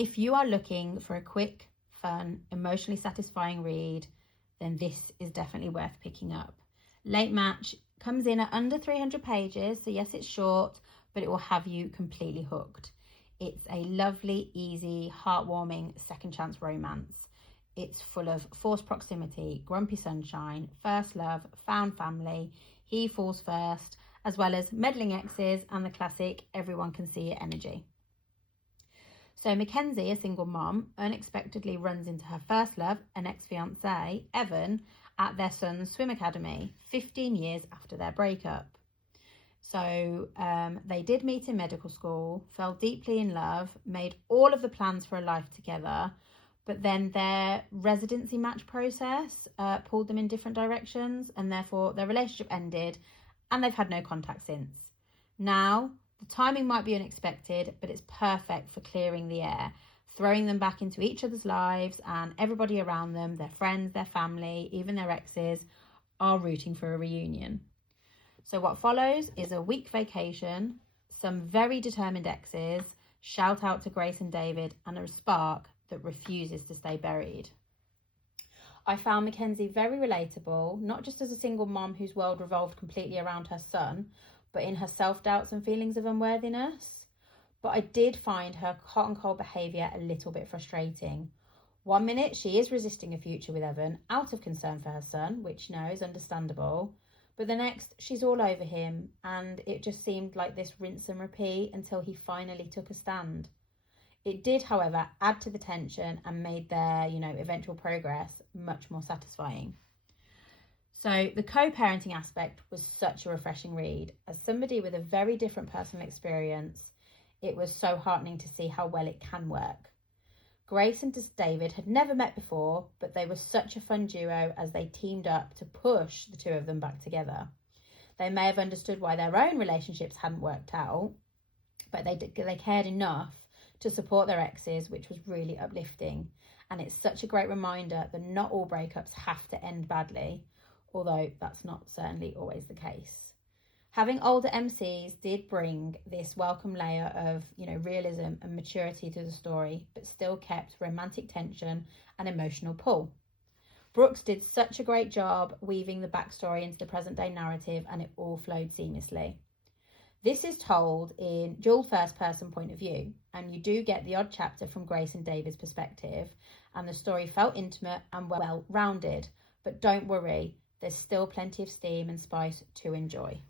If you are looking for a quick, fun, emotionally satisfying read, then this is definitely worth picking up. Late Match comes in at under 300 pages, so yes, it's short, but it will have you completely hooked. It's a lovely, easy, heartwarming second chance romance. It's full of forced proximity, grumpy sunshine, first love, found family, he falls first, as well as meddling exes and the classic everyone can see it energy. So Mackenzie, a single mom, unexpectedly runs into her first love, an ex-fiancé, Evan, at their son's swim academy, 15 years after their breakup. So they did meet in medical school, fell deeply in love, made all of the plans for a life together, but then their residency match process pulled them in different directions, and therefore their relationship ended, and they've had no contact since. Now, the timing might be unexpected, but it's perfect for clearing the air, throwing them back into each other's lives, and everybody around them, their friends, their family, even their exes, are rooting for a reunion. So what follows is a week vacation, some very determined exes, shout out to Grace and David, and a spark that refuses to stay buried. I found Mackenzie very relatable, not just as a single mom whose world revolved completely around her son, but in her self-doubts and feelings of unworthiness. But I did find her hot and cold behaviour a little bit frustrating. One minute she is resisting a future with Evan out of concern for her son, which is understandable. But the next, she's all over him, and it just seemed like this rinse and repeat until he finally took a stand. It did, however, add to the tension and made their, eventual progress much more satisfying. So the co-parenting aspect was such a refreshing read. As somebody with a very different personal experience, it was so heartening to see how well it can work. Grace and David had never met before, but they were such a fun duo as they teamed up to push the two of them back together. They may have understood why their own relationships hadn't worked out, but they cared enough to support their exes, which was really uplifting. And it's such a great reminder that not all breakups have to end badly, although that's not certainly always the case. Having older MCs did bring this welcome layer of, realism and maturity to the story, but still kept romantic tension and emotional pull. Brooks did such a great job weaving the backstory into the present day narrative, and it all flowed seamlessly. This is told in dual first person point of view, and you do get the odd chapter from Grace and David's perspective, and the story felt intimate and well rounded. But don't worry, there's still plenty of steam and spice to enjoy.